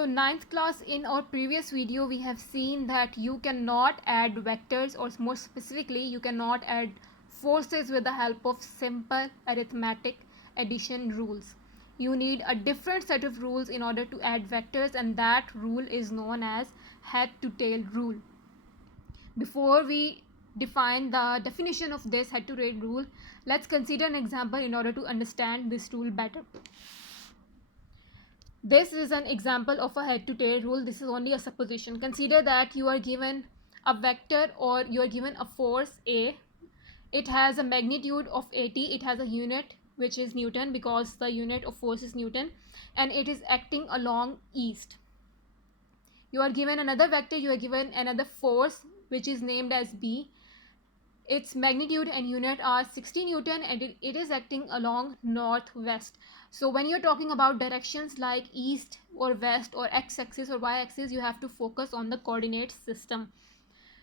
So ninth class, in our previous video we have seen that you cannot add vectors, or more specifically you cannot add forces with the help of simple arithmetic addition rules. You need a different set of rules in order to add vectors, and that rule is known as head to tail rule. Before we define the definition of this head to tail rule, let's consider an example in order to understand this rule better. This is an example of a head to tail rule. This is only a supposition. Consider that you are given a vector, or you are given a force A. It has a magnitude of 80. It has a unit which is Newton, because the unit of force is Newton, and it is acting along east. You are given another vector, you are given another force which is named as B. Its magnitude and unit are 60 Newton, and it is acting along northwest. So when you're talking about directions like east or west or x-axis or y-axis, you have to focus on the coordinate system.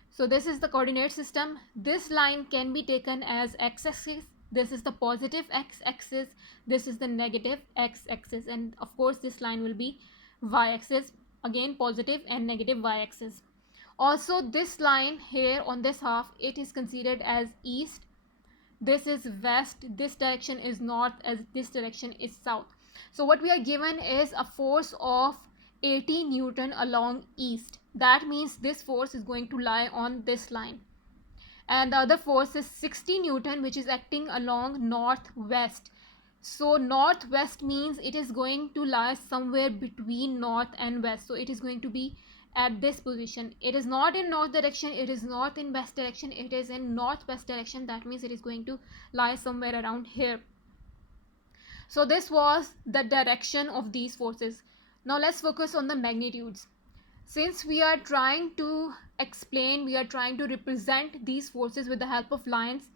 So this is the coordinate system. This line can be taken as x-axis. This is the positive x-axis. This is the negative x-axis. And of course this line will be y-axis. Again, positive and negative y-axis. Also, this line here on this half, it is considered as east. This is west, this direction is north, as this direction is south. So what we are given is a force of 80 Newton along east. That means this force is going to lie on this line. And the other force is 60 Newton, which is acting along northwest. So northwest means it is going to lie somewhere between north and west. So it is going to be at this position. It is not in north direction, it is not in west direction, it is in northwest direction. That means it is going to lie somewhere around here. So this was the direction of these forces. Now let's focus on the magnitudes. Since we are trying to explain, we are trying to represent these forces with the help of lines,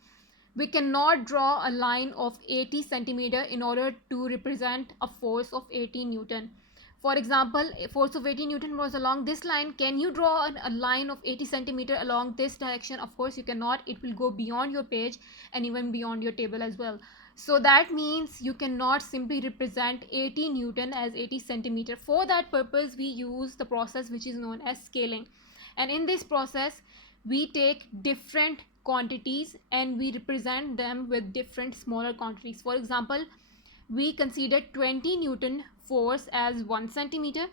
we cannot draw a line of 80 centimeter in order to represent a force of 80 Newton. For example, a force of 80 Newton was along this line. Can you draw a line of 80 centimeter along this direction? Of course you cannot. It will go beyond your page and even beyond your table as well. So that means you cannot simply represent 80 Newton as 80 centimeter. For that purpose, we use the process which is known as scaling. And in this process, we take different quantities and we represent them with different smaller quantities. For example, we consider 20 Newton force as 1 centimeter.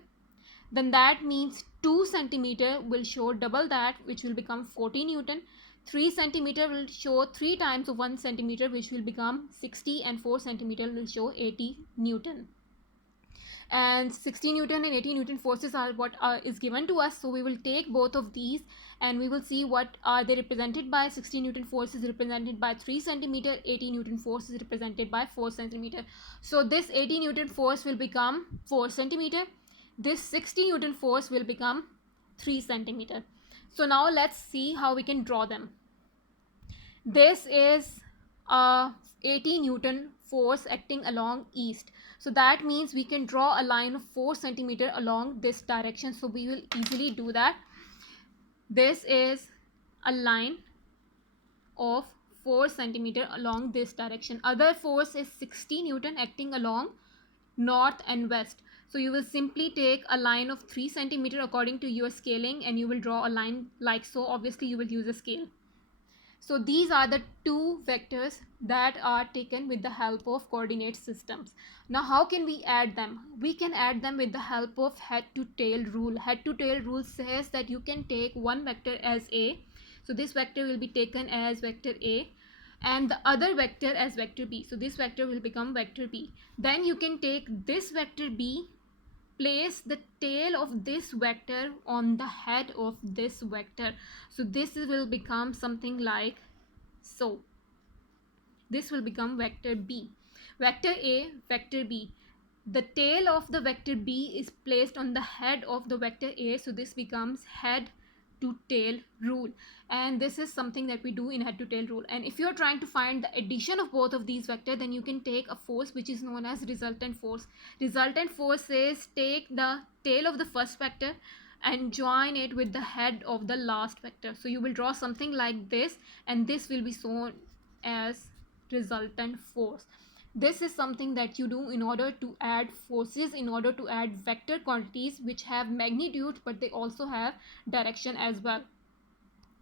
Then that means 2 centimeter will show double that, which will become 40 Newton. 3 centimeter will show 3 times of 1 centimeter, which will become 60, and 4 centimeter will show 80 Newton. And 60 Newton and 80 Newton forces are what is given to us. So we will take both of these and we will see what are they represented by. 60 Newton force is represented by 3 centimeter, 80 Newton force is represented by 4 centimeter. So this 80 Newton force will become 4 centimeter. This 60 Newton force will become 3 centimeter. So now let's see how we can draw them. This is a 80 Newton force acting along east. So that means we can draw a line of 4 centimeter along this direction. So we will easily do that. This is a line of 4 centimeter along this direction. Other force is 60 Newton acting along north and west. So you will simply take a line of 3 centimeter according to your scaling, and you will draw a line like so. Obviously you will use a scale. So these are the two vectors that are taken with the help of coordinate systems. Now how can we add them? We can add them with the help of head to tail rule. Head to tail rule says that you can take one vector as A. So this vector will be taken as vector A, and the other vector as vector B. So this vector will become vector B. Then you can take this vector B, place the tail of this vector on the head of this vector. So this will become something like so. This will become vector B. Vector A, vector B. The tail of the vector B is placed on the head of the vector A. So this becomes head to tail rule, and this is something that we do in head to tail rule. And if you're trying to find the addition of both of these vectors, then you can take a force which is known as resultant force. Resultant force is take the tail of the first vector and join it with the head of the last vector. So you will draw something like this, and this will be shown as resultant force. This is something that you do in order to add forces, in order to add vector quantities which have magnitude but they also have direction as well.